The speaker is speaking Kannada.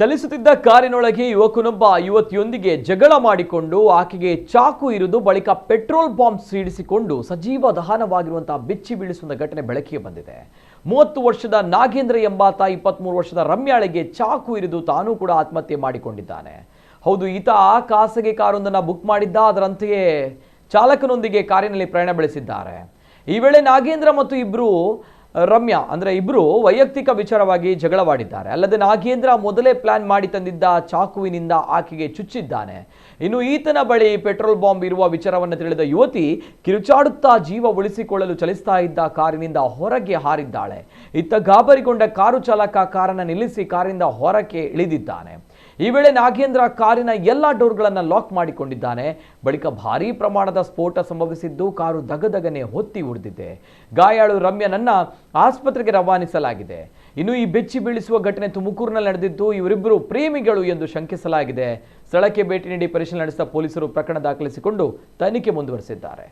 ಚಲಿಸುತ್ತಿದ್ದ ಕಾರಿನೊಳಗೆ ಯುವಕನೊಬ್ಬ ಯುವತಿಯೊಂದಿಗೆ ಜಗಳ ಮಾಡಿಕೊಂಡು ಆಕೆಗೆ ಚಾಕು ಇರಿದು ಬಳಿಕ ಪೆಟ್ರೋಲ್ ಬಾಂಬ್ ಸಿಡಿಸಿಕೊಂಡು ಸಜೀವ ದಹನವಾಗಿರುವಂತಹ ಬೆಚ್ಚಿ ಬೀಳಿಸುವ ಘಟನೆ ಬೆಳಕಿಗೆ ಬಂದಿದೆ. 30 ವರ್ಷದ ನಾಗೇಂದ್ರ ಎಂಬಾತ 23 ವರ್ಷದ ರಮ್ಯಾಳಿಗೆ ಚಾಕು ಇರಿದು ತಾನೂ ಕೂಡ ಆತ್ಮಹತ್ಯೆ ಮಾಡಿಕೊಂಡಿದ್ದಾನೆ. ಹೌದು, ಈತ ಖಾಸಗಿ ಕಾರೊಂದನ್ನು ಬುಕ್ ಮಾಡಿದ್ದ. ಅದರಂತೆಯೇ ಚಾಲಕನೊಂದಿಗೆ ಕಾರಿನಲ್ಲಿ ಪ್ರಯಾಣ ಬೆಳೆಸಿದ್ದಾರೆ. ಈ ವೇಳೆ ನಾಗೇಂದ್ರ ಮತ್ತು ರಮ್ಯಾ ಇಬ್ರು ವೈಯಕ್ತಿಕ ವಿಚಾರವಾಗಿ ಜಗಳವಾಡಿದ್ದಾರೆ. ಅಲ್ಲದೆ ನಾಗೇಂದ್ರ ಮೊದಲೇ ಪ್ಲಾನ್ ಮಾಡಿ ತಂದಿದ್ದ ಚಾಕುವಿನಿಂದ ಆಕೆಗೆ ಚುಚ್ಚಿದ್ದಾನೆ. ಇನ್ನು ಈತನ ಬಳಿ ಪೆಟ್ರೋಲ್ ಬಾಂಬ್ ಇರುವ ವಿಚಾರವನ್ನು ತಿಳಿದ ಯುವತಿ ಕಿರುಚಾಡುತ್ತಾ ಜೀವ ಉಳಿಸಿಕೊಳ್ಳಲು ಚಲಿಸ್ತಾ ಇದ್ದ ಕಾರಿನಿಂದ ಹೊರಗೆ ಹಾರಿದ್ದಾಳೆ. ಇತ್ತ ಗಾಬರಿಗೊಂಡ ಕಾರು ಚಾಲಕ ಕಾರನ್ನು ನಿಲ್ಲಿಸಿ ಕಾರಿನಿಂದ ಹೊರಕ್ಕೆ ಇಳಿದಿದ್ದಾನೆ. ಈ ವೇಳೆ ನಾಗೇಂದ್ರ ಕಾರಿನ ಎಲ್ಲ ಡೋರ್ಗಳನ್ನು ಲಾಕ್ ಮಾಡಿಕೊಂಡಿದ್ದಾನೆ. ಬಳಿಕ ಭಾರೀ ಪ್ರಮಾಣದ ಸ್ಫೋಟ ಸಂಭವಿಸಿದ್ದು ಕಾರು ದಗದಗನೆ ಹೊತ್ತಿ ಉಳಿದಿದೆ. ಗಾಯಾಳು ರಮ್ಯನನ್ನ ಆಸ್ಪತ್ರೆಗೆ ರವಾನಿಸಲಾಗಿದೆ. ಇನ್ನು ಈ ಬೆಚ್ಚಿ ಬೀಳಿಸುವ ಘಟನೆ ತುಮಕೂರಿನಲ್ಲಿ ನಡೆದಿದ್ದು ಇವರಿಬ್ಬರು ಪ್ರೇಮಿಗಳು ಎಂದು ಶಂಕಿಸಲಾಗಿದೆ. ಸ್ಥಳಕ್ಕೆ ಭೇಟಿ ನೀಡಿ ಪರಿಶೀಲನೆ ನಡೆಸಿದ ಪೊಲೀಸರು ಪ್ರಕರಣ ದಾಖಲಿಸಿಕೊಂಡು ತನಿಖೆ ಮುಂದುವರೆಸಿದ್ದಾರೆ.